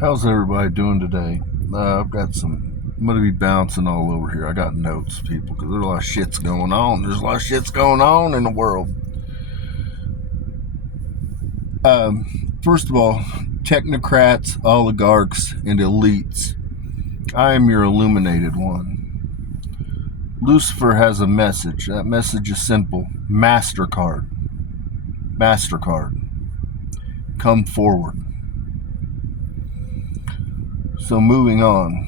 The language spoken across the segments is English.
How's everybody doing today? I've got some. I'm gonna be bouncing all over here. I got notes, people, because there's a lot of shits going on. There's a lot of shits going on in the world. First of all, technocrats, oligarchs, and elites. I am your illuminated one. Lucifer has a message. That message is simple. MasterCard. MasterCard. Come forward. So moving on.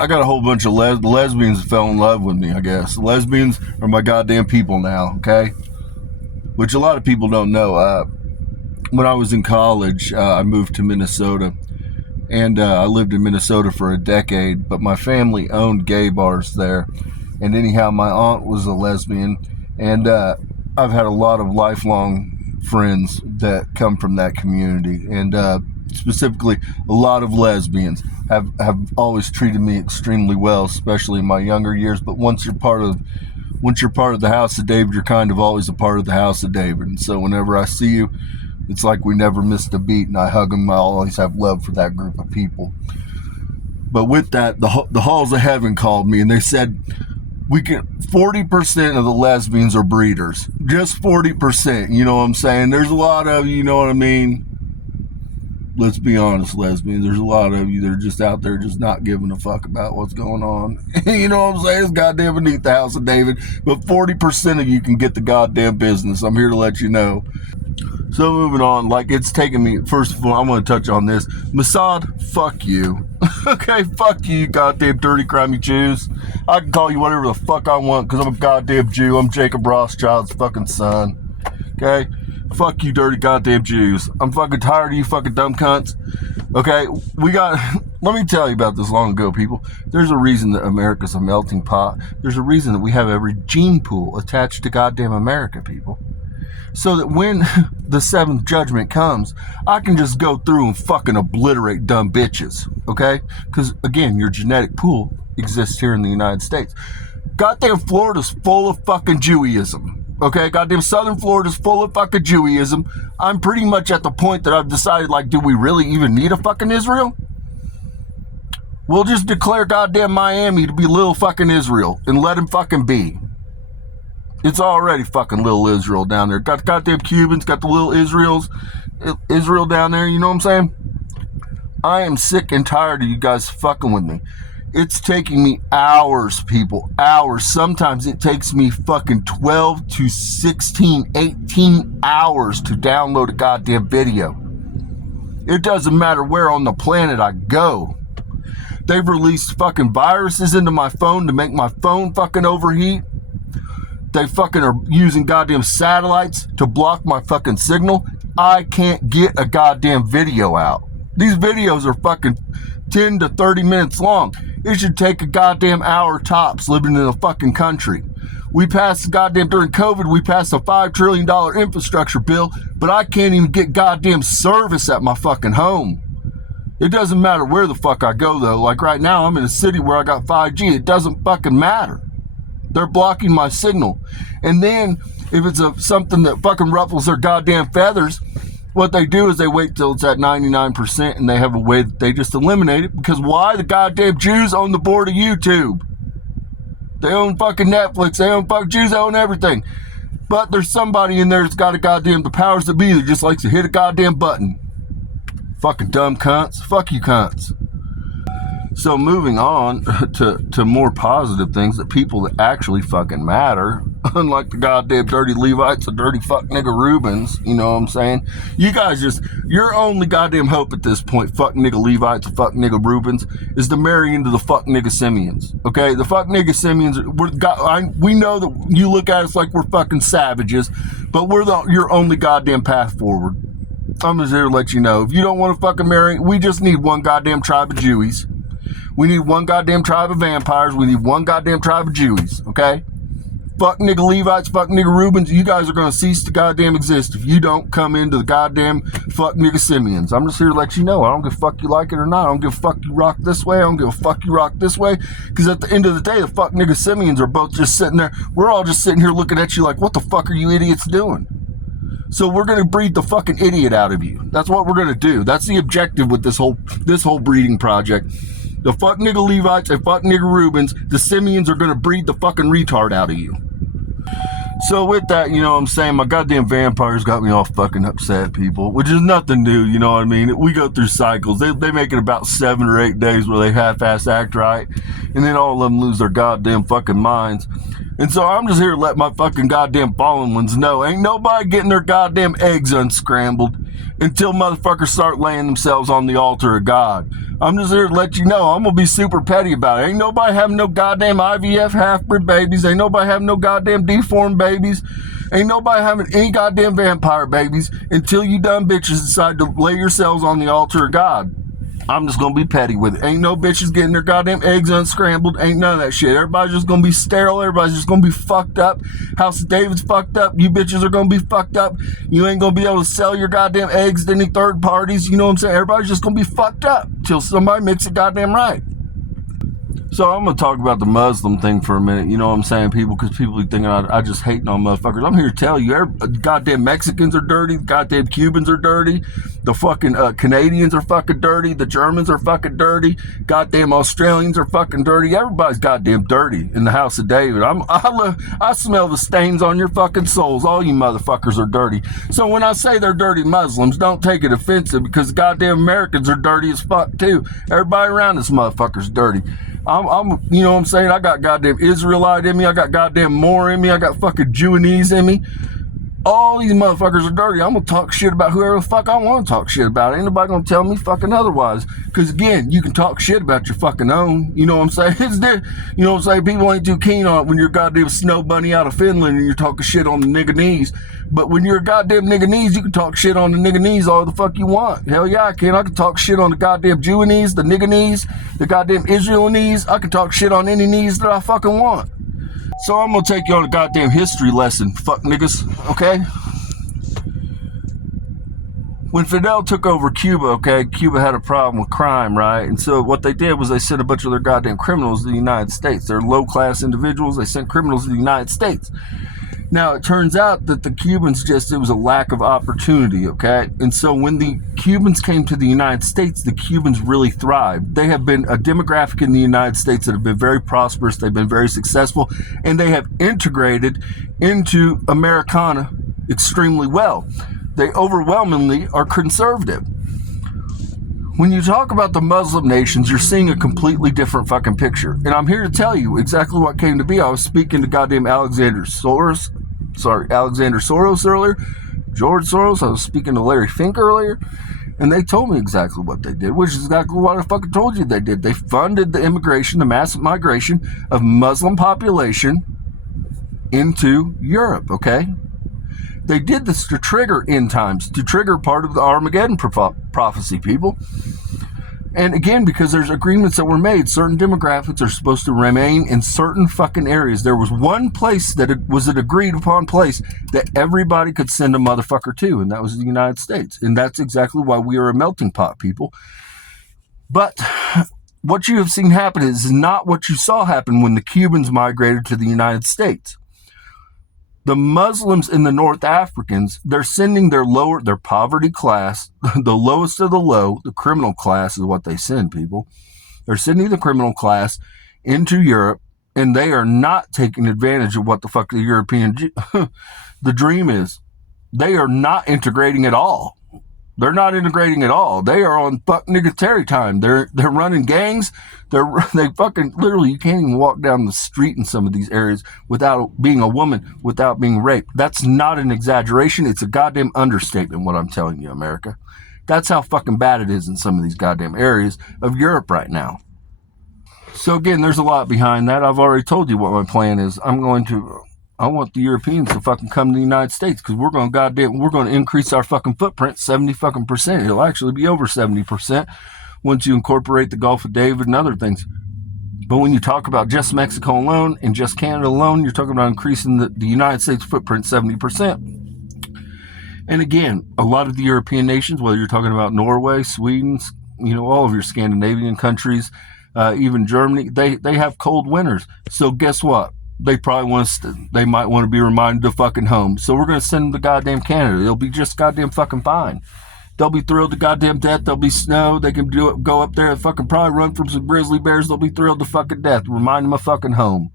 I got a whole bunch of lesbians that fell in love with me, I guess. Lesbians are my goddamn people now, okay? Which a lot of people don't know. When I was in college, I moved to Minnesota. And I lived in Minnesota for a decade. But my family owned gay bars there. And anyhow, my aunt was a lesbian. And I've had a lot of lifelong friends that come from that community, and specifically a lot of lesbians have always treated me extremely well, especially in my younger years. But once you're part of the House of David, you're kind of always a part of the House of David. And so whenever I see you, it's like we never missed a beat, and I hug them. I always have love for that group of people. But with that, the halls of heaven called me, and they said, 40% of the lesbians are breeders. Just 40%, you know what I'm saying? There's a lot of you know what I mean? Let's be honest, lesbians. There's a lot of you that are just out there just not giving a fuck about what's going on. You know what I'm saying? It's goddamn beneath the House of David. But 40% of you can get the goddamn business. I'm here to let you know. So moving on, like it's taken me, first of all, I'm going to touch on this. Mossad, fuck you. Okay, fuck you, goddamn dirty, grimy Jews. I can call you whatever the fuck I want because I'm a goddamn Jew. I'm Jacob Rothschild's fucking son. Okay? Fuck you, dirty goddamn Jews. I'm fucking tired of you fucking dumb cunts. Okay? Let me tell you about this long ago, people. There's a reason that America's a melting pot. There's a reason that we have every gene pool attached to goddamn America, people. So that when the seventh judgment comes, I can just go through and fucking obliterate dumb bitches, okay? Because, again, your genetic pool exists here in the United States. Goddamn Florida's full of fucking Jewism, okay? Goddamn Southern Florida's full of fucking Jewism. I'm pretty much at the point that I've decided, like, do we really even need a fucking Israel? We'll just declare goddamn Miami to be little fucking Israel and let him fucking be. It's already fucking little Israel down there. Got the goddamn Cubans, got the little Israel down there, you know what I'm saying? I am sick and tired of you guys fucking with me. It's taking me hours, people, hours. Sometimes it takes me fucking 12 to 16, 18 hours to download a goddamn video. It doesn't matter where on the planet I go. They've released fucking viruses into my phone to make my phone fucking overheat. They fucking are using goddamn satellites to block my fucking signal. I can't get a goddamn video out. These videos are fucking 10 to 30 minutes long. It should take a goddamn hour tops living in a fucking country. We passed during COVID, we passed a $5 trillion infrastructure bill, but I can't even get goddamn service at my fucking home. It doesn't matter where the fuck I go though. Like right now, I'm in a city where I got 5G. It doesn't fucking matter. They're blocking my signal. And then, if it's something that fucking ruffles their goddamn feathers, what they do is they wait till it's at 99% and they have a way that they just eliminate it. Because why? The goddamn Jews own the board of YouTube. They own fucking Netflix. They own fucking Jews. They own everything. But there's somebody in there that's got the powers that be that just likes to hit a goddamn button. Fucking dumb cunts. Fuck you cunts. So moving on to more positive things, that people that actually fucking matter, unlike the goddamn dirty Levites, the dirty fuck nigga Reubens, you know what I'm saying? You guys your only goddamn hope at this point, fuck nigga Levites, fuck nigga Reubens, is to marry into the fuck nigga Simeons, okay? The fuck nigga Simeons, we know that you look at us like we're fucking savages, but we're your only goddamn path forward. I'm just here to let you know, if you don't want to fucking marry, we just need one goddamn tribe of Jewies. We need one goddamn tribe of vampires. We need one goddamn tribe of Jews, okay? Fuck nigga Levites, fuck nigga Reubens. You guys are going to cease to goddamn exist if you don't come into the goddamn fuck nigga Simeons. I'm just here to let you know. I don't give a fuck you like it or not. I don't give a fuck you rock this way. I don't give a fuck you rock this way. Because at the end of the day, the fuck nigga Simeons are both just sitting there. We're all just sitting here looking at you like, what the fuck are you idiots doing? So we're going to breed the fucking idiot out of you. That's what we're going to do. That's the objective with this whole breeding project. The fuck nigga Levites and fuck nigga Reubens, the Simeons are going to breed the fucking retard out of you. So with that, you know what I'm saying, my goddamn vampires got me all fucking upset, people, which is nothing new, you know what I mean? We go through cycles. They make it about 7 or 8 days where they half-ass act right, and then all of them lose their goddamn fucking minds. And so I'm just here to let my fucking goddamn fallen ones know, ain't nobody getting their goddamn eggs unscrambled until motherfuckers start laying themselves on the altar of God. I'm just here to let you know, I'm gonna be super petty about it. Ain't nobody having no goddamn IVF half-bred babies. Ain't nobody having no goddamn deformed babies. Ain't nobody having any goddamn vampire babies until you dumb bitches decide to lay yourselves on the altar of God. I'm just gonna be petty with it. Ain't no bitches getting their goddamn eggs unscrambled. Ain't none of that shit. Everybody's just gonna be sterile. Everybody's just gonna be fucked up. House of David's fucked up. You bitches are gonna be fucked up. You ain't gonna be able to sell your goddamn eggs to any third parties. You know what I'm saying? Everybody's just gonna be fucked up till somebody makes it goddamn right. So I'm going to talk about the Muslim thing for a minute, you know what I'm saying, people, because people be thinking I just hating on motherfuckers. I'm here to tell you, goddamn Mexicans are dirty, goddamn Cubans are dirty, the fucking Canadians are fucking dirty, the Germans are fucking dirty, goddamn Australians are fucking dirty, everybody's goddamn dirty in the House of David. I smell the stains on your fucking souls. All you motherfuckers are dirty. So when I say they're dirty Muslims, don't take it offensive, because goddamn Americans are dirty as fuck too. Everybody around this motherfucker's dirty. I'm, you know what I'm saying? I got goddamn Israelite in me. I got goddamn Moor in me. I got fucking Jewanese in me. All these motherfuckers are dirty. I'm going to talk shit about whoever the fuck I want to talk shit about. Ain't nobody going to tell me fucking otherwise. Because again, you can talk shit about your fucking own. You know what I'm saying? You know what I'm saying? People ain't too keen on it when you're a goddamn snow bunny out of Finland and you're talking shit on the nigganese. But when you're a goddamn nigganese, you can talk shit on the nigganese all the fuck you want. Hell yeah, I can. I can talk shit on the goddamn Jewanese, the nigganese, the goddamn Israelanese. I can talk shit on any knees that I fucking want. So I'm going to take you on a goddamn history lesson, fuck niggas, okay? When Fidel took over Cuba, okay, Cuba had a problem with crime, right? And so what they did was they sent a bunch of their goddamn criminals to the United States. They're low-class individuals. They sent criminals to the United States. Now, it turns out that the Cubans it was a lack of opportunity, okay? And so when the Cubans came to the United States, the Cubans really thrived. They have been a demographic in the United States that have been very prosperous. They've been very successful, and they have integrated into Americana extremely well. They overwhelmingly are conservative. When you talk about the Muslim nations, you're seeing a completely different fucking picture. And I'm here to tell you exactly what came to be. I was speaking to goddamn Alexander Soros earlier, George Soros. I was speaking to Larry Fink earlier, and they told me exactly what they did, which is exactly what I fucking told you they did. They funded the immigration, the massive migration of Muslim population into Europe, okay? They did this to trigger end times, to trigger part of the Armageddon prophecy, people. And again, because there's agreements that were made, certain demographics are supposed to remain in certain fucking areas. There was one place that it was an agreed upon place that everybody could send a motherfucker to, and that was the United States. And that's exactly why we are a melting pot, people. But what you have seen happen is not what you saw happen when the Cubans migrated to the United States. The Muslims and the North Africans, they're sending their poverty class, the lowest of the low, the criminal class is what they send, people. They're sending the criminal class into Europe, and they are not taking advantage of what the fuck the European, the dream is. They are not integrating at all. They're not integrating at all. They are on fuck nigga Terry time. They're running gangs. They fucking literally, you can't even walk down the street in some of these areas without being a woman, without being raped. That's not an exaggeration. It's a goddamn understatement, what I'm telling you, America. That's how fucking bad it is in some of these goddamn areas of Europe right now. So again, there's a lot behind that. I've already told you what my plan is. I want the Europeans to fucking come to the United States, because we're going to increase our fucking footprint 70%. It'll actually be over 70% once you incorporate the Gulf of David and other things. But when you talk about just Mexico alone and just Canada alone, you're talking about increasing the United States footprint 70%. And again, a lot of the European nations, whether you're talking about Norway, Sweden, all of your Scandinavian countries, even Germany, they have cold winters. So guess what? they probably want us to, they might want to be reminded of fucking home. So we're going to send them to goddamn Canada. It'll be just goddamn fucking fine. They'll be thrilled to goddamn death. There'll be snow. They can do it, go up there and fucking probably run from some grizzly bears. They'll be thrilled to fucking death. Remind them of fucking home.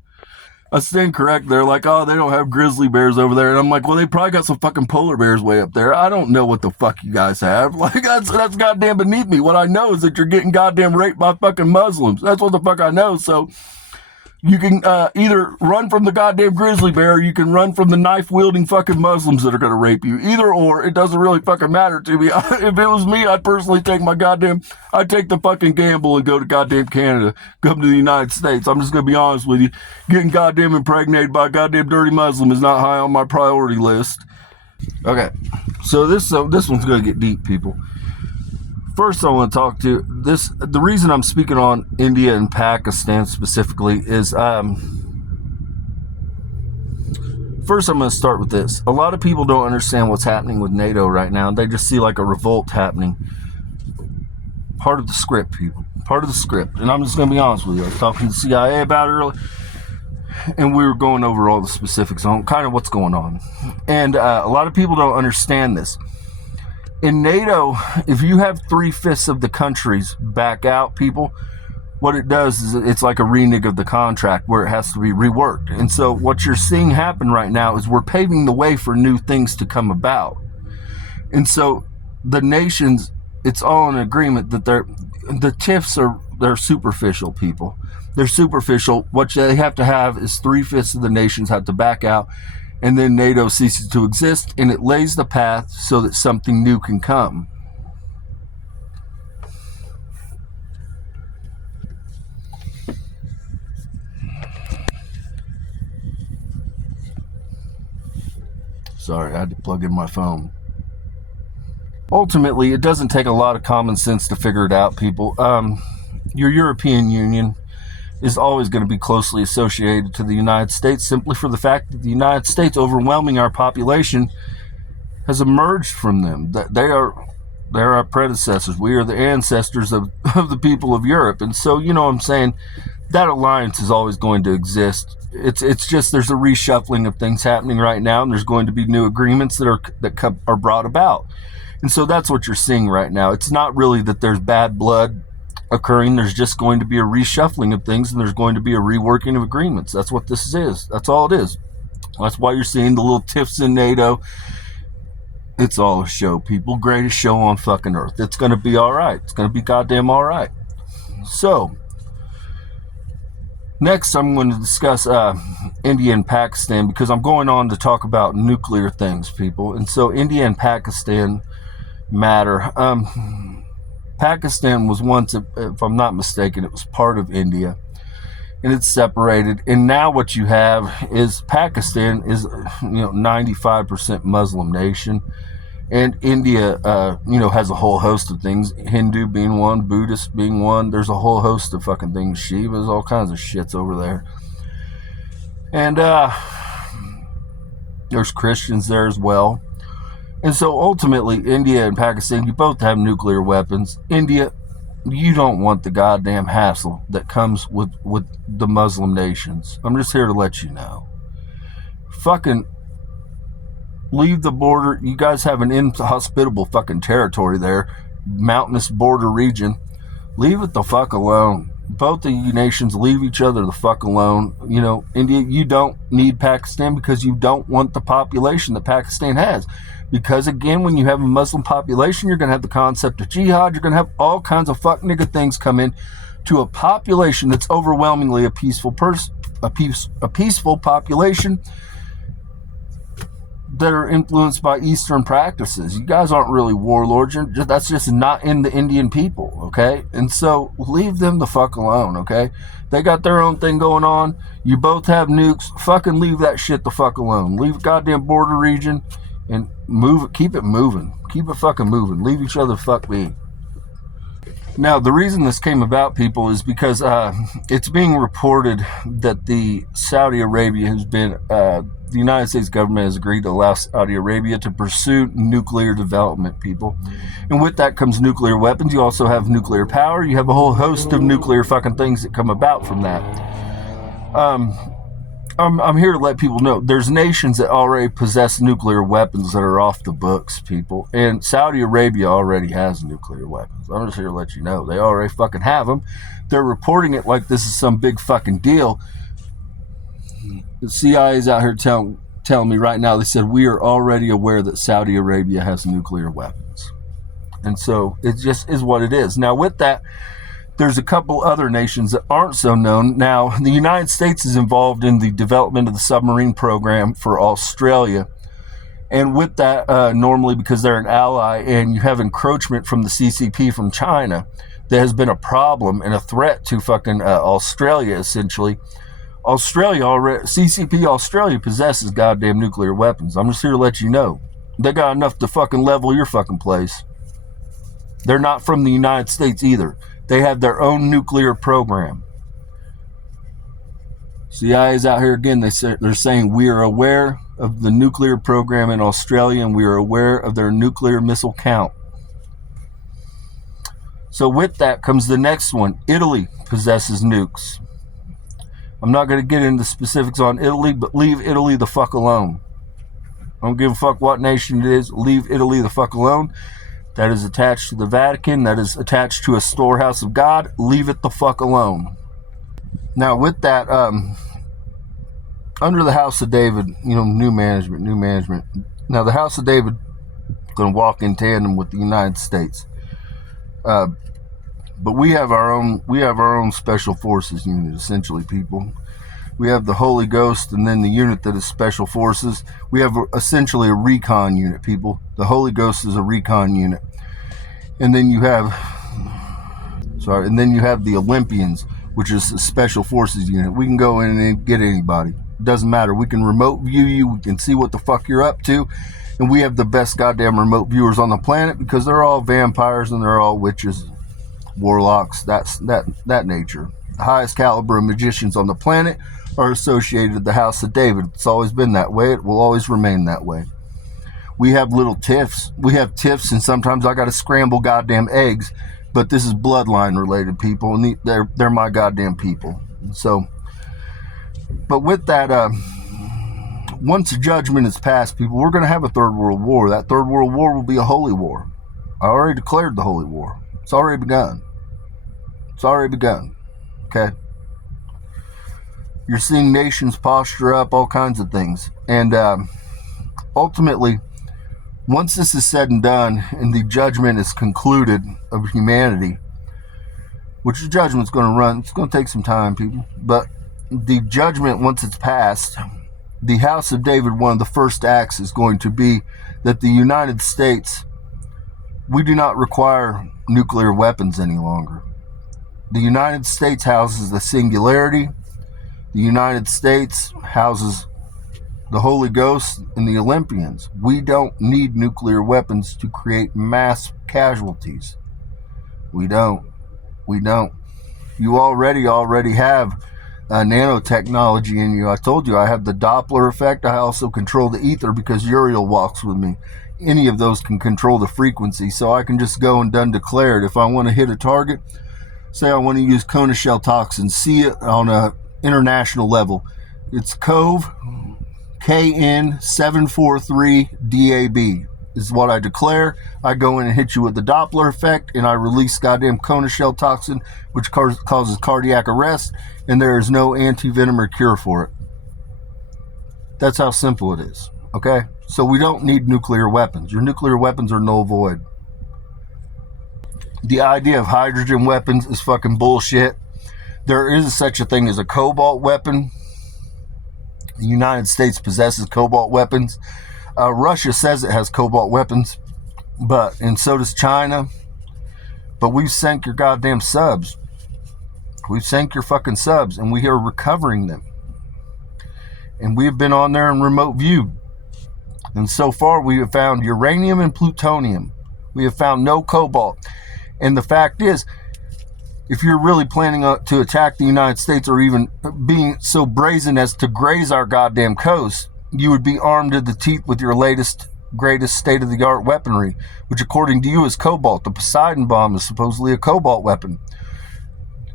I stand correct. They're like, oh, they don't have grizzly bears over there. And I'm like, well, they probably got some fucking polar bears way up there. I don't know what the fuck you guys have. Like, that's goddamn beneath me. What I know is that you're getting goddamn raped by fucking Muslims. That's what the fuck I know. So you can either run from the goddamn grizzly bear or you can run from the knife-wielding fucking Muslims that are going to rape you. Either or, it doesn't really fucking matter to me. If it was me, I'd personally take I'd take the fucking gamble and go to goddamn Canada, come to the United States. I'm just going to be honest with you. Getting goddamn impregnated by a goddamn dirty Muslim is not high on my priority list. Okay, so this one's going to get deep, people. First, I want to talk to this. The reason I'm speaking on India and Pakistan specifically is, first, I'm going to start with this. A lot of people don't understand what's happening with NATO right now. They just see like a revolt happening. Part of the script, people. Part of the script. And I'm just going to be honest with you. I was talking to the CIA about it earlier, and we were going over all the specifics on kind of what's going on. And a lot of people don't understand this. In NATO, if you have 3/5 of the countries back out, people, what it does is it's like a renege of the contract where it has to be reworked. And so what you're seeing happen right now is we're paving the way for new things to come about. And so the nations, it's all in agreement that the TIFs they're superficial, people. They're superficial. What they have to have is 3/5 of the nations have to back out. And then NATO ceases to exist, and it lays the path so that something new can come. Sorry, I had to plug in my phone. Ultimately, it doesn't take a lot of common sense to figure it out, people. Your European Union is always going to be closely associated to the United States simply for the fact that the United States, overwhelming our population, has emerged from them. They're our predecessors. We are the ancestors of the people of Europe. And so, you know what I'm saying, that alliance is always going to exist. It's just there's a reshuffling of things happening right now, and there's going to be new agreements that are brought about. And so that's what you're seeing right now. It's not really that there's bad blood occurring. There's just going to be a reshuffling of things, and there's going to be a reworking of agreements. That's what this is. That's all it is. That's why you're seeing the little tiffs in NATO. It's all a show, people. Greatest show on fucking earth. It's going to be all right. It's going to be goddamn all right. So, next I'm going to discuss India and Pakistan, because I'm going on to talk about nuclear things, people. And so India and Pakistan matter. Pakistan was once, if I'm not mistaken, it was part of India, and it's separated. And now what you have is Pakistan is, 95% Muslim nation, and India, has a whole host of things. Hindu being one, Buddhist being one. There's a whole host of fucking things. Shivas, all kinds of shits over there. And there's Christians there as well. And so ultimately, India and Pakistan, you both have nuclear weapons. India, you don't want the goddamn hassle that comes with the Muslim nations. I'm just here to let you know. Fucking leave the border. You guys have an inhospitable fucking territory there, mountainous border region. Leave it the fuck alone. Both of you nations, leave each other the fuck alone. India, you don't need Pakistan because you don't want the population that Pakistan has. Because again, when you have a Muslim population, you're going to have the concept of jihad. You're going to have all kinds of fuck nigga things come in to a population that's overwhelmingly a peaceful peaceful population that are influenced by Eastern practices. You guys aren't really warlords. That's just not in the Indian people, okay? And so leave them the fuck alone, okay? They got their own thing going on. You both have nukes. Fucking leave that shit the fuck alone. Leave goddamn border region and move it. Keep it moving. Keep it fucking moving. Leave each other fuck be. Now, the reason this came about, people, is because it's being reported that the Saudi Arabia has been, the United States government has agreed to allow Saudi Arabia to pursue nuclear development, people. And with that comes nuclear weapons. You also have nuclear power. You have a whole host of nuclear fucking things that come about from that. I'm here to let people know there's nations that already possess nuclear weapons that are off the books, people. And Saudi Arabia already has nuclear weapons. I'm just here to let you know. They already fucking have them. They're reporting it like this is some big fucking deal. The CIA is out here telling me right now, they said, we are already aware that Saudi Arabia has nuclear weapons. And so it just is what it is. Now, with that, there's a couple other nations that aren't so known. Now, the United States is involved in the development of the submarine program for Australia. And with that, normally because they're an ally and you have encroachment from the CCP from China, there has been a problem and a threat to fucking Australia, essentially. CCP Australia possesses goddamn nuclear weapons. I'm just here to let you know. They got enough to fucking level your fucking place. They're not from the United States either. They have their own nuclear program. CIA is out here again. They're saying we are aware of the nuclear program in Australia and we are aware of their nuclear missile count. So with that comes the next one. Italy possesses nukes. I'm not going to get into specifics on Italy, but leave Italy the fuck alone. I don't give a fuck what nation it is. Leave Italy the fuck alone. That is attached to the Vatican. That is attached to a storehouse of God. Leave it the fuck alone. Now, with that, under the House of David, new management. Now, the House of David is going to walk in tandem with the United States. But we have our own special forces unit, essentially, people. We have the Holy Ghost and then the unit that is special forces. We have essentially a recon unit, people. The Holy Ghost is a recon unit. And then you have the Olympians, which is a special forces unit. We can go in and get anybody. It doesn't matter. We can remote view you. We can see what the fuck you're up to. And we have the best goddamn remote viewers on the planet because they're all vampires and they're all witches, warlocks, that nature. The highest caliber of magicians on the planet are associated with the House of David. It's always been that way. It will always remain that way. We have little tiffs. We have tiffs, and sometimes I got to scramble goddamn eggs. But this is bloodline related, people, and they're my goddamn people. So, but with that, once the judgment is passed, people, we're going to have a third world war. That third world war will be a holy war. I already declared the holy war. It's already begun. It's already begun. Okay? You're seeing nations posture up, all kinds of things. And ultimately, once this is said and done and the judgment is concluded of humanity, which the judgment's going to run, it's going to take some time, people. But the judgment, once it's passed, the House of David, one of the first acts is going to be that the United States, we do not require nuclear weapons any longer. The United States houses the singularity. The United States houses the Holy Ghost and the Olympians. We don't need nuclear weapons to create mass casualties. We don't. You already have nanotechnology in you. I told you I have the Doppler effect. I also control the ether because Uriel walks with me. Any of those can control the frequency, so I can just go and done declare it. If I want to hit a target, say I want to use Kona shell toxin, see it on a international level. It's COVE KN743DAB is what I declare. I go in and hit you with the Doppler effect, and I release goddamn Kona shell toxin, which causes cardiac arrest, and there is no anti-venom or cure for it. That's how simple it is. Okay? So we don't need nuclear weapons. Your nuclear weapons are null void. The idea of hydrogen weapons is fucking bullshit. There is such a thing as a cobalt weapon. The United States possesses cobalt weapons. Russia says it has cobalt weapons, and so does China. But we've sank your goddamn subs. We've sank your fucking subs, and we are recovering them. And we have been on there in remote view. And so far, we have found uranium and plutonium. We have found no cobalt. And the fact is, if you're really planning to attack the United States or even being so brazen as to graze our goddamn coast, you would be armed to the teeth with your latest, greatest state-of-the-art weaponry, which according to you is cobalt. The Poseidon bomb is supposedly a cobalt weapon.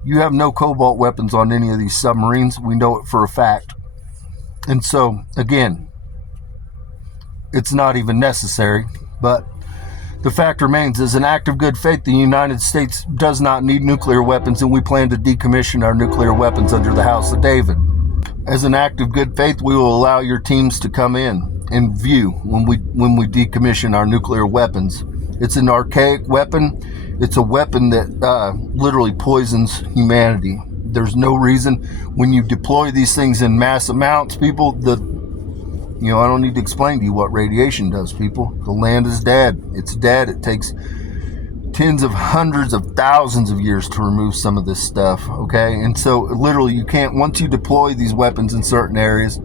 You have no cobalt weapons on any of these submarines. We know it for a fact. And so, again, it's not even necessary. But the fact remains, as an act of good faith, the United States does not need nuclear weapons, and we plan to decommission our nuclear weapons under the House of David. As an act of good faith, we will allow your teams to come in and view when we decommission our nuclear weapons. It's an archaic weapon. It's a weapon that literally poisons humanity. There's no reason when you deploy these things in mass amounts, people, I don't need to explain to you what radiation does, people. The land is dead. It's dead. It takes tens of hundreds of thousands of years to remove some of this stuff, okay? And so literally you can't, once you deploy these weapons in certain areas,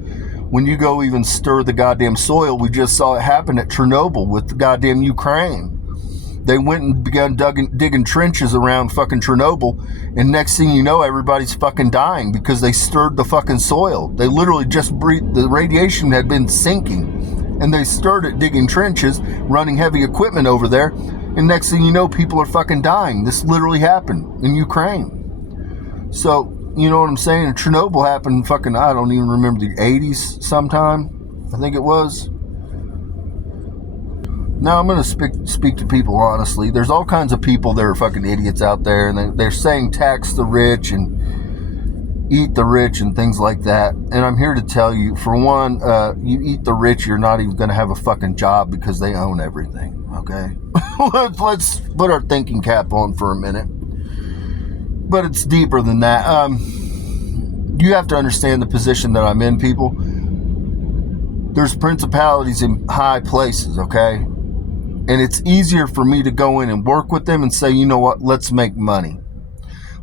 when you go even stir the goddamn soil, we just saw it happen at Chernobyl with the goddamn Ukraine. They went and began digging trenches around fucking Chernobyl, and next thing you know, everybody's fucking dying because they stirred the fucking soil. They literally just breathed, the radiation had been sinking, and they stirred it digging trenches, running heavy equipment over there, and next thing you know, people are fucking dying. This literally happened in Ukraine. So, you know what I'm saying? Chernobyl happened fucking, I don't even remember, the 80s sometime, I think it was. Now, I'm going to speak to people honestly. There's all kinds of people that are fucking idiots out there, and they're saying tax the rich and eat the rich and things like that. And I'm here to tell you, for one, you eat the rich, you're not even going to have a fucking job because they own everything, okay? Let's put our thinking cap on for a minute. But it's deeper than that. You have to understand the position that I'm in, people. There's principalities in high places, okay? And it's easier for me to go in and work with them and say, you know what, let's make money.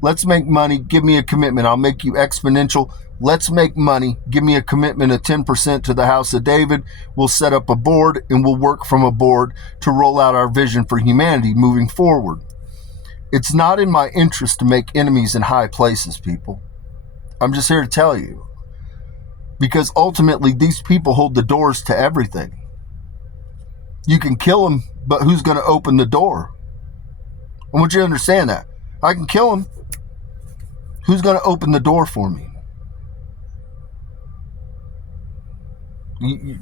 Let's make money. Give me a commitment. I'll make you exponential. Let's make money. Give me a commitment of 10% to the House of David. We'll set up a board and we'll work from a board to roll out our vision for humanity moving forward. It's not in my interest to make enemies in high places, people. I'm just here to tell you. Because ultimately, these people hold the doors to everything. You can kill them, but who's going to open the door? I want you to understand that. I can kill them. Who's going to open the door for me?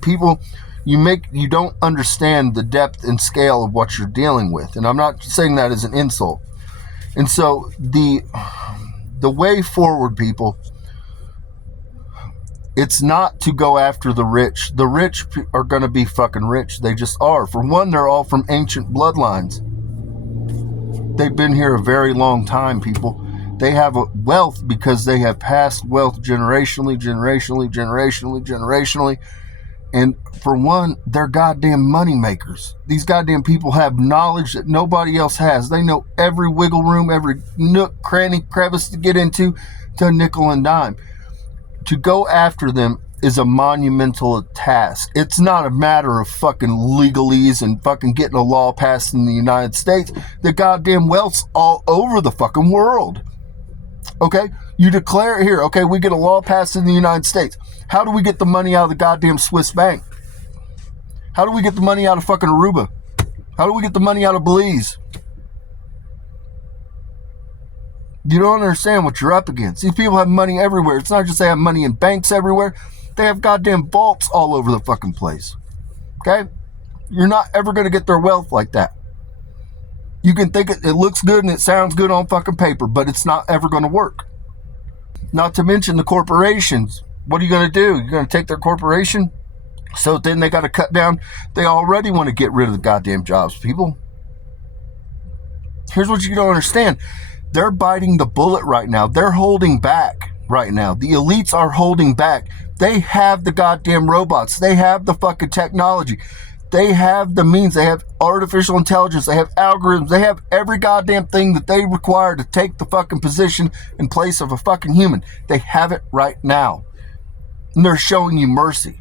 People, you don't understand the depth and scale of what you're dealing with. And I'm not saying that as an insult. And so the way forward, people, it's not to go after the rich. The rich are going to be fucking rich. They just are. For one, they're all from ancient bloodlines. They've been here a very long time, people. They have a wealth because they have passed wealth generationally. And for one, they're goddamn money makers. These goddamn people have knowledge that nobody else has. They know every wiggle room, every nook, cranny, crevice to get into to a nickel and dime. To go after them is a monumental task. It's not a matter of fucking legalese and fucking getting a law passed in the United States. The goddamn wealth's all over the fucking world. Okay? You declare it here. Okay, we get a law passed in the United States. How do we get the money out of the goddamn Swiss bank? How do we get the money out of fucking Aruba? How do we get the money out of Belize? You don't understand what you're up against. These people have money everywhere. It's not just they have money in banks everywhere. They have goddamn vaults all over the fucking place. Okay? You're not ever going to get their wealth like that. You can think it looks good and it sounds good on fucking paper, but it's not ever going to work. Not to mention the corporations. What are you going to do? You're going to take their corporation? So then they got to cut down. They already want to get rid of the goddamn jobs, people. Here's what you don't understand. They're biting the bullet right now. They're holding back right now. The elites are holding back. They have the goddamn robots. They have the fucking technology. They have the means. They have artificial intelligence. They have algorithms. They have every goddamn thing that they require to take the fucking position in place of a fucking human. They have it right now. And they're showing you mercy.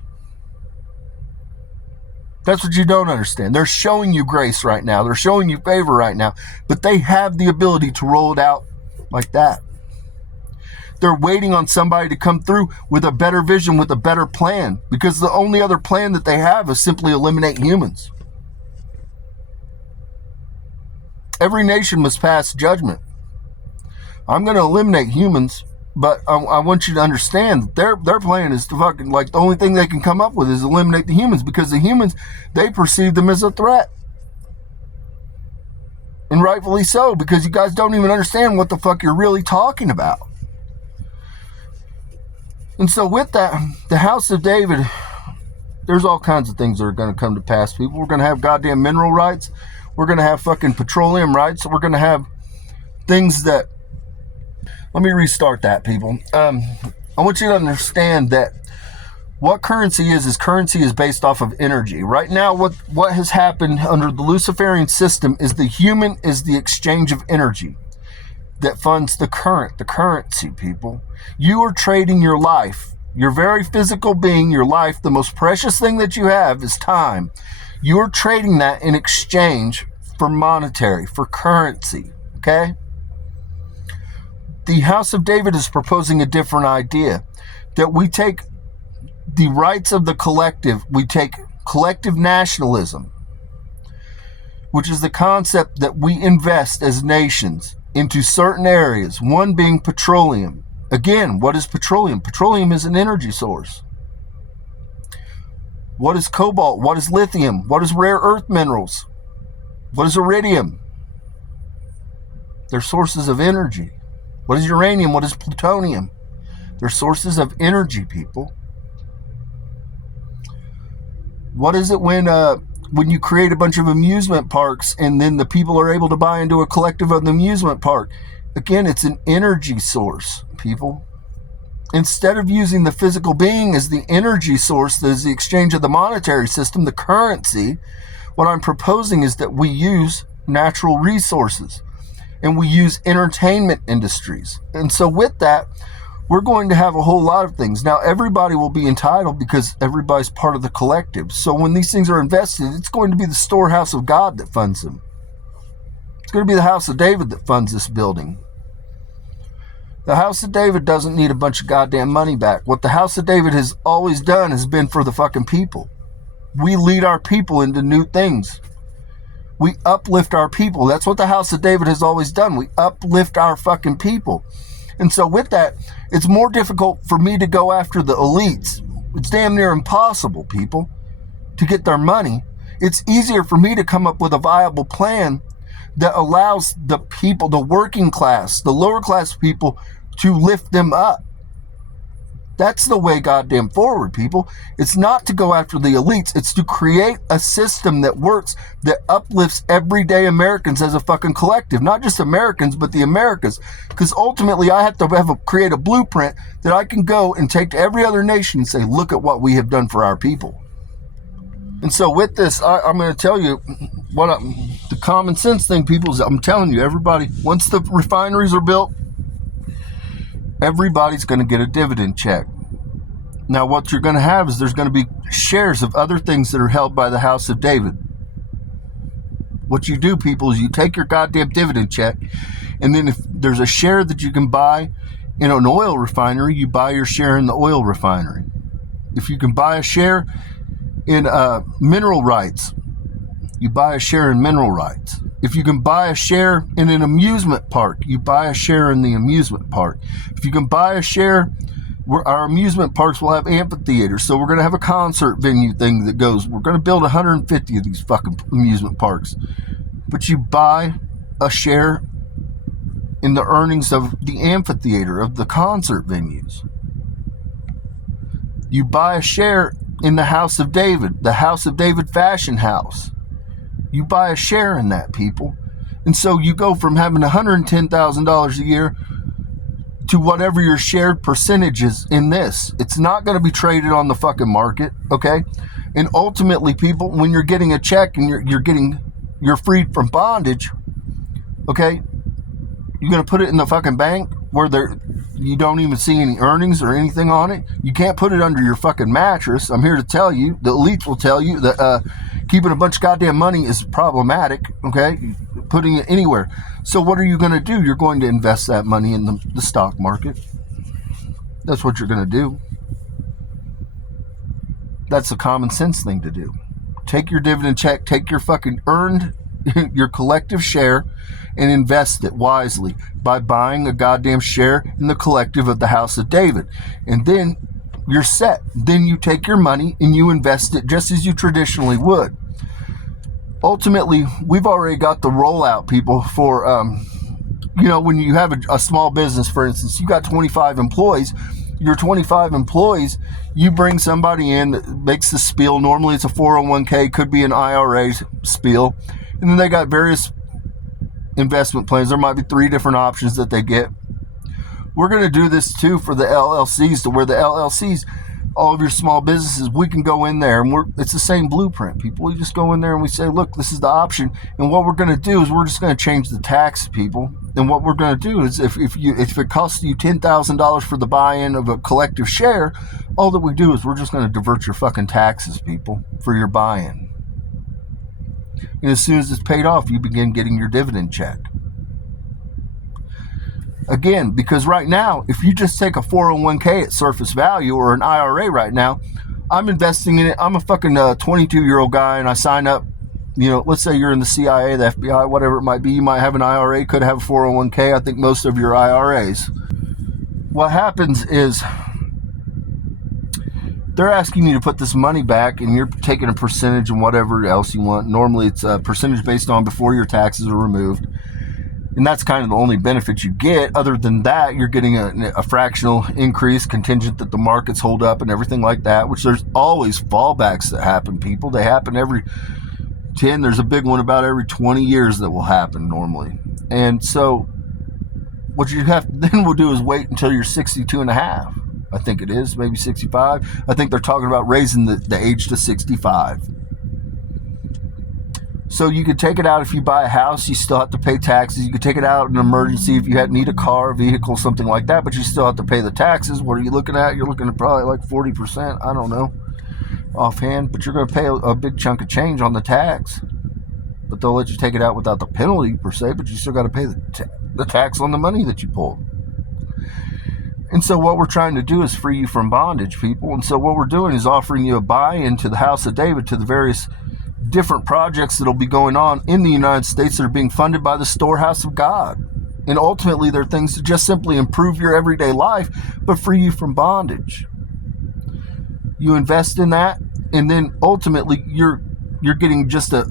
That's what you don't understand. They're showing you grace right now. They're showing you favor right now. But they have the ability to roll it out like that. They're waiting on somebody to come through with a better vision, with a better plan. Because the only other plan that they have is simply eliminate humans. Every nation must pass judgment. I'm going to eliminate humans. But I want you to understand that their plan is to fucking, like, the only thing they can come up with is eliminate the humans, because the humans, they perceive them as a threat. And rightfully so, because you guys don't even understand what the fuck you're really talking about. And so with that, the House of David, there's all kinds of things that are going to come to pass, people. We're going to have goddamn mineral rights. We're going to have fucking petroleum rights. We're going to have things that... Let me restart that, people. I want you to understand that what currency is currency is based off of energy. Right now, what has happened under the Luciferian system is the human is the exchange of energy that funds the currency, people. You are trading your life, your very physical being, your life, the most precious thing that you have is time. You are trading that in exchange for monetary, for currency, okay? The House of David is proposing a different idea, that we take the rights of the collective, we take collective nationalism, which is the concept that we invest as nations into certain areas, one being petroleum. Again, what is petroleum? Petroleum is an energy source. What is cobalt? What is lithium? What is rare earth minerals? What is iridium? They're sources of energy. What is uranium? What is plutonium? They're sources of energy, people. What is it when you create a bunch of amusement parks and then the people are able to buy into a collective of the amusement park? Again, it's an energy source, people. Instead of using the physical being as the energy source that is the exchange of the monetary system, the currency, what I'm proposing is that we use natural resources and we use entertainment industries. And so with that, we're going to have a whole lot of things. Now, everybody will be entitled because everybody's part of the collective. So when these things are invested, it's going to be the storehouse of God that funds them. It's going to be the House of David that funds this building. The House of David doesn't need a bunch of goddamn money back. What the House of David has always done has been for the fucking people. We lead our people into new things. We uplift our people. That's what the House of David has always done. We uplift our fucking people. And so with that, it's more difficult for me to go after the elites. It's damn near impossible, people, to get their money. It's easier for me to come up with a viable plan that allows the people, the working class, the lower class people, to lift them up. That's the way goddamn forward, people. It's not to go after the elites. It's to create a system that works, that uplifts everyday Americans as a fucking collective. Not just Americans, but the Americas. Because ultimately, I have to create a blueprint that I can go and take to every other nation and say, look at what we have done for our people. And so with this, I'm going to tell you the common sense thing, people, is I'm telling you, everybody, once the refineries are built, everybody's going to get a dividend check. Now, what you're going to have is there's going to be shares of other things that are held by the House of David. What you do, people, is you take your goddamn dividend check, and then if there's a share that you can buy in an oil refinery, you buy your share in the oil refinery. If you can buy a share in mineral rights, you buy a share in mineral rights. If you can buy a share in an amusement park, you buy a share in the amusement park. If you can buy a share, our amusement parks will have amphitheaters. So we're going to have a concert venue thing that goes, we're going to build 150 of these fucking amusement parks. But you buy a share in the earnings of the amphitheater, of the concert venues. You buy a share in the House of David, the House of David Fashion House. You buy a share in that, people. And so you go from having $110,000 a year to whatever your shared percentage is in this. It's not going to be traded on the fucking market, okay? And ultimately, people, when you're getting a check and you're freed from bondage, okay, you're going to put it in the fucking bank where you don't even see any earnings or anything on it. You can't put it under your fucking mattress. I'm here to tell you, the elites will tell you that keeping a bunch of goddamn money is problematic, okay? Putting it anywhere. So what are you going to do? You're going to invest that money in the stock market. That's what you're going to do. That's a common sense thing to do. Take your dividend check, take your fucking earned, your collective share, and invest it wisely by buying a goddamn share in the collective of the House of David. And then you're set. Then you take your money and you invest it just as you traditionally would. Ultimately, we've already got the rollout, people, for, when you have a small business, for instance, you got 25 employees. Your 25 employees, you bring somebody in that makes the spiel. Normally it's a 401k, could be an IRA spiel. And then they got various investment plans. There might be 3 different options that they get. We're going to do this too for the LLCs, to where the LLCs, all of your small businesses, we can go in there and it's the same blueprint, people. We just go in there and we say, look, this is the option. And what we're going to do is we're just going to change the tax, people. And what we're going to do is if it costs you $10,000 for the buy-in of a collective share, all that we do is we're just going to divert your fucking taxes, people, for your buy-in. And as soon as it's paid off, you begin getting your dividend check. Again, because right now, if you just take a 401k at surface value or an IRA right now, I'm investing in it. I'm a fucking 22-year-old guy, and I sign up, let's say you're in the CIA, the FBI, whatever it might be. You might have an IRA, could have a 401k. I think most of your IRAs. What happens is they're asking you to put this money back, and you're taking a percentage and whatever else you want. Normally, it's a percentage based on before your taxes are removed. And that's kind of the only benefit you get. Other than that, you're getting a fractional increase contingent that the markets hold up and everything like that, which there's always fallbacks that happen, people. They happen every 10. There's a big one about every 20 years that will happen normally. And so what you have then will do is wait until you're 62 and a half. I think it is, maybe 65. I think they're talking about raising the age to 65. So you could take it out if you buy a house, you still have to pay taxes. You could take it out in an emergency if you need a car, a vehicle, something like that, but you still have to pay the taxes. What are you looking at? You're looking at probably like 40%, I don't know, offhand, but you're going to pay a big chunk of change on the tax. But they'll let you take it out without the penalty per se, but you still got to pay the tax on the money that you pulled. And so what we're trying to do is free you from bondage, people. And so what we're doing is offering you a buy-in to the House of David, to the various different projects that'll be going on in the United States that are being funded by the storehouse of God. And ultimately, they're things to just simply improve your everyday life, but free you from bondage. You invest in that, and then ultimately, you're getting just a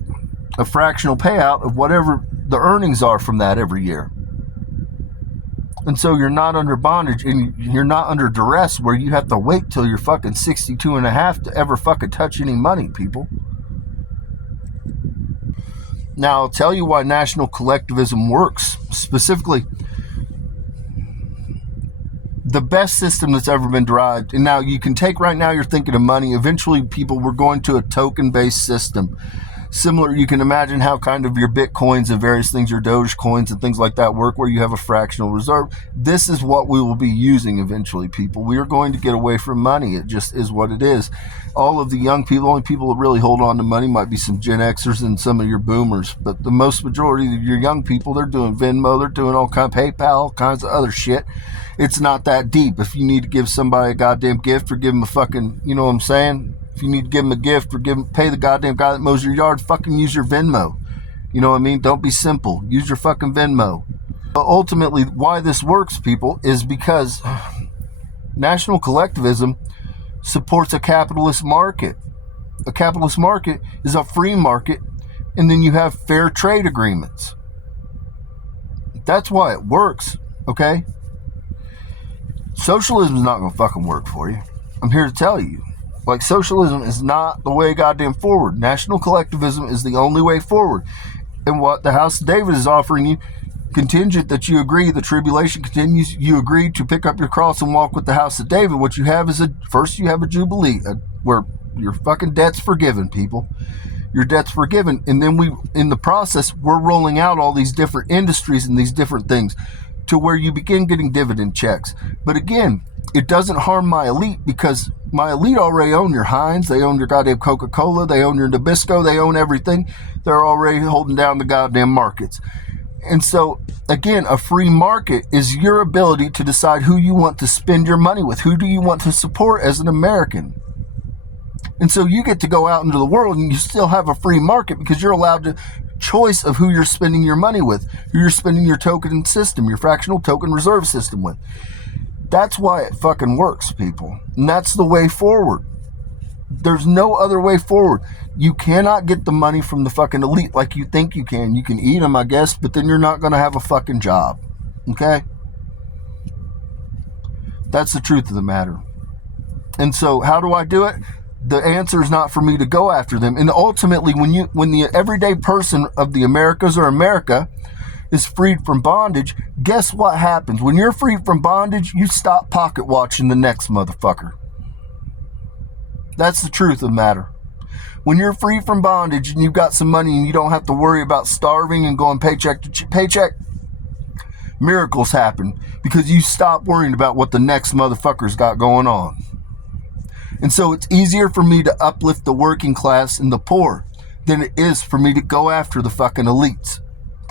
fractional payout of whatever the earnings are from that every year. And so you're not under bondage, and you're not under duress where you have to wait till you're fucking 62 and a half to ever fucking touch any money, people. Now, I'll tell you why national collectivism works. Specifically, the best system that's ever been derived. And now you can take right now, you're thinking of money. Eventually, people, we're going to a token-based system. Similar, you can imagine how kind of your Bitcoins and various things, your Doge coins and things like that work, where you have a fractional reserve. This is what we will be using eventually, people. We are going to get away from money. It just is what it is. All of the young people, the only people that really hold on to money might be some Gen Xers and some of your boomers. But the most majority of your young people, they're doing Venmo, they're doing all kinds of PayPal, all kinds of other shit. It's not that deep. If you need to give somebody a goddamn gift or give them a fucking, you know what I'm saying? If you need to give them a gift or pay the goddamn guy that mows your yard, fucking use your Venmo. You know what I mean? Don't be simple. Use your fucking Venmo. But ultimately, why this works, people, is because national collectivism supports a capitalist market. A capitalist market is a free market, and then you have fair trade agreements. That's why it works, okay? Socialism is not going to fucking work for you. I'm here to tell you. Like, socialism is not the way goddamn forward. National collectivism is the only way forward. And what the House of David is offering you, contingent that you agree, the tribulation continues, you agree to pick up your cross and walk with the House of David. What you have is first you have a jubilee, where your fucking debt's forgiven, people. Your debt's forgiven. And then in the process, we're rolling out all these different industries and these different things to where you begin getting dividend checks. But again, it doesn't harm my elite, because my elite already own your Heinz, they own your goddamn Coca-Cola, they own your Nabisco, they own everything. They're already holding down the goddamn markets. And so, again, a free market is your ability to decide who you want to spend your money with. Who do you want to support as an American? And so you get to go out into the world and you still have a free market, because you're allowed to choice of who you're spending your money with, who you're spending your token system, your fractional token reserve system with. That's why it fucking works, people. And that's the way forward. There's no other way forward. You cannot get the money from the fucking elite like you think you can. You can eat them, I guess, but then you're not going to have a fucking job. Okay? That's the truth of the matter. And so how do I do it? The answer is not for me to go after them. And ultimately, when the everyday person of the Americas or America is freed from bondage, guess what happens? When you're freed from bondage, you stop pocket watching the next motherfucker. That's the truth of the matter. When you're free from bondage and you've got some money and you don't have to worry about starving and going paycheck to paycheck, miracles happen because you stop worrying about what the next motherfucker's got going on. And so it's easier for me to uplift the working class and the poor than it is for me to go after the fucking elites.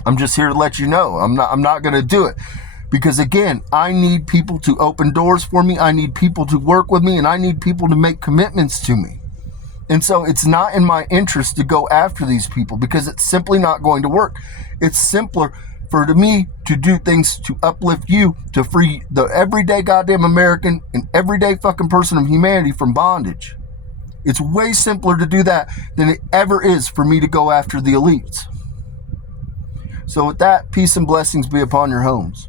I'm just here to let you know. I'm not going to do it. Because again, I need people to open doors for me. I need people to work with me, and I need people to make commitments to me. And so it's not in my interest to go after these people because it's simply not going to work. It's simpler for me to do things to uplift you, to free the everyday goddamn American and everyday fucking person of humanity from bondage. It's way simpler to do that than it ever is for me to go after the elites. So with that, peace and blessings be upon your homes.